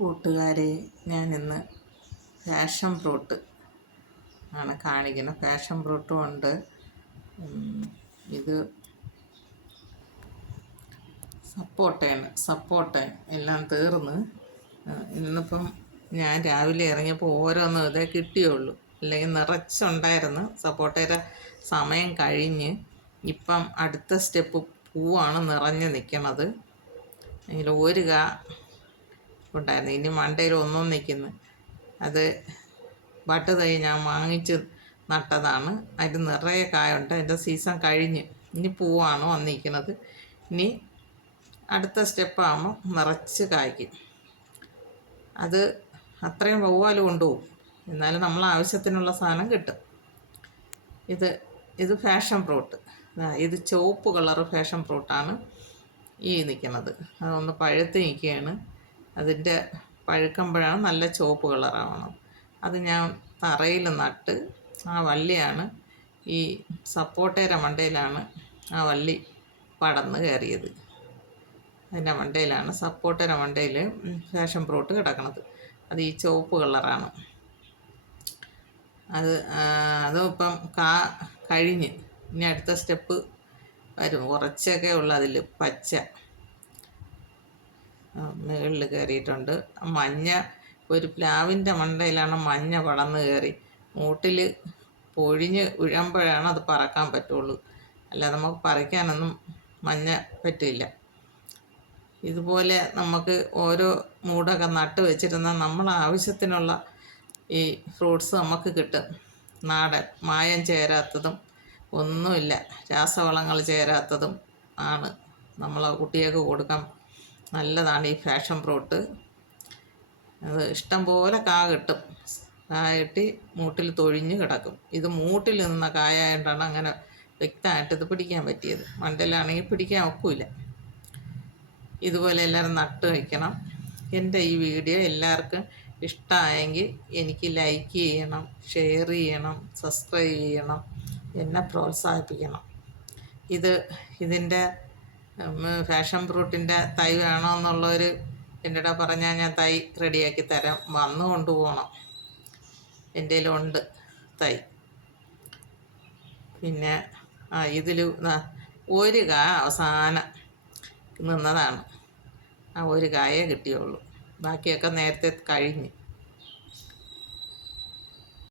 കൂട്ടുകാരെ ഞാൻ ഇന്ന് ഫാഷൻ ഫ്രൂട്ട് ആണ് കാണിക്കുന്നത്. ഫാഷൻ ഫ്രൂട്ടും ഉണ്ട്. ഇത് സപ്പോട്ടയാണ്. സപ്പോട്ട എല്ലാം തീർന്ന്. ഇന്നിപ്പം ഞാൻ രാവിലെ ഇറങ്ങിയപ്പോൾ ഓരോന്നും ഇതേ കിട്ടിയുള്ളൂ. അല്ലെങ്കിൽ നിറച്ചുണ്ടായിരുന്നു സപ്പോട്ടയുടെ സമയം കഴിഞ്ഞ് ഇപ്പം അടുത്ത സ്റ്റെപ്പ് പൂവാണ് നിറഞ്ഞ് നിൽക്കണത് അതിൽ ഒരു കാ ഉണ്ടായിരുന്നു ഇനി മണ്ടയിൽ ഒന്നും നിൽക്കുന്നു. അത് ബട്ട് തൈ ഞാൻ വാങ്ങിച്ച് നട്ടതാണ്. അതിൽ നിറയെ കായുണ്ട്. അതിന്റെ സീസൺ കഴിഞ്ഞ് ഇനി പൂവാണ് വന്നിരിക്കുന്നത്. ഇനി അടുത്ത സ്റ്റെപ്പാകുമ്പോൾ നിറച്ച് കായ്ക്കും. അത് അത്രയും വവ്വാൽ കൊണ്ടുപോകും. എന്നാലും നമ്മൾ ആവശ്യത്തിനുള്ള സാധനം കിട്ടും. ഇത് ഇത് ഫാഷൻ ഫ്രൂട്ട്. ഇത് ചുവപ്പ് കളർ ഫാഷൻ ഫ്രൂട്ടാണ് ഈ നിൽക്കുന്നത്. അതൊന്ന് പഴുത്ത് നിൽക്കുകയാണ്. അതിന്റെ പഴുക്കുമ്പോഴാണ് നല്ല ചുവപ്പ് കളറാവണം. അത് ഞാൻ തറയിൽ നട്ട് ആ വള്ളിയാണ് ഈ സപ്പോട്ടയുടെ മണ്ടയിലാണ് ആ വള്ളി പടന്ന് കയറിയത്. അതിന്റെ മണ്ടയിലാണ് സപ്പോട്ടയുടെ മണ്ടയിൽ ഫാഷൻ ഫ്രൂട്ട് കിടക്കണത്. അത് ഈ ചുവപ്പ് കളറാണ്. അത് അതും ഇപ്പം കാ കഴിഞ്ഞ്. ഇനി അടുത്ത സ്റ്റെപ്പ് വരും. കുറച്ചൊക്കെ ഉള്ളു അതിൽ പച്ച. മുകളിൽ കയറിയിട്ടുണ്ട് മഞ്ഞ ഒരു പ്ലാവിന്റെ മണ്ടയിലാണ് മഞ്ഞ പടന്ന് കയറി മൂട്ടിൽ പൊഴിഞ്ഞ് ഉഴമ്പോഴാണ് അത് പറക്കാൻ പറ്റുള്ളൂ. അല്ലാതെ നമുക്ക് പറിക്കാനൊന്നും മഞ്ഞ പറ്റില്ല. ഇതുപോലെ നമുക്ക് ഓരോ മൂടൊക്കെ നട്ട് വെച്ചിരുന്ന നമ്മൾ ആവശ്യത്തിനുള്ള ഈ ഫ്രൂട്ട്സ് നമുക്ക് കിട്ടും. നാടൻ മായം ചേരാത്തതും ഒന്നുമില്ല. രാസവളങ്ങൾ ചേരാത്തതും ആണ്. നമ്മൾ കുട്ടികൾക്ക് കൊടുക്കാൻ നല്ലതാണ് ഈ ഫാഷൻ ഫ്രൂട്ട്. അത് ഇഷ്ടം പോലെ കാ കിട്ടും. കായട്ടി മൂട്ടിൽ തൊഴിഞ്ഞ് കിടക്കും. ഇത് മൂട്ടിൽ നിന്ന കായായതുകൊണ്ടാണ് അങ്ങനെ വ്യക്തമായിട്ട് ഇത് പിടിക്കാൻ പറ്റിയത്. മണ്ടലാണെങ്കിൽ പിടിക്കാൻ ഒക്കില്ല. ഇതുപോലെ എല്ലാവരും നട്ട് വയ്ക്കണം. എന്റെ ഈ വീഡിയോ എല്ലാവർക്കും ഇഷ്ടമായെങ്കിൽ എനിക്ക് ലൈക്ക് ചെയ്യണം ഷെയർ ചെയ്യണം സബ്സ്ക്രൈബ് ചെയ്യണം എന്നെ പ്രോത്സാഹിപ്പിക്കണം. ഇത് ഇതിന്റെ ഫാഷൻ ഫ്രൂട്ടിന്റെ തൈ വേണമെന്നുള്ളവർ എന്റെ കൂടെ പറഞ്ഞാൽ ഞാൻ തൈ റെഡിയാക്കി തരാം. വന്നു കൊണ്ടുപോകണം. എന്റെ ഉണ്ട് തൈ. പിന്നെ ആ ഇതിൽ ഒരു കാ അവസാനം നിന്നതാണ്. ആ ഒരു കായേ കിട്ടിയുള്ളൂ. ബാക്കിയൊക്കെ നേരത്തെ കഴിഞ്ഞ്.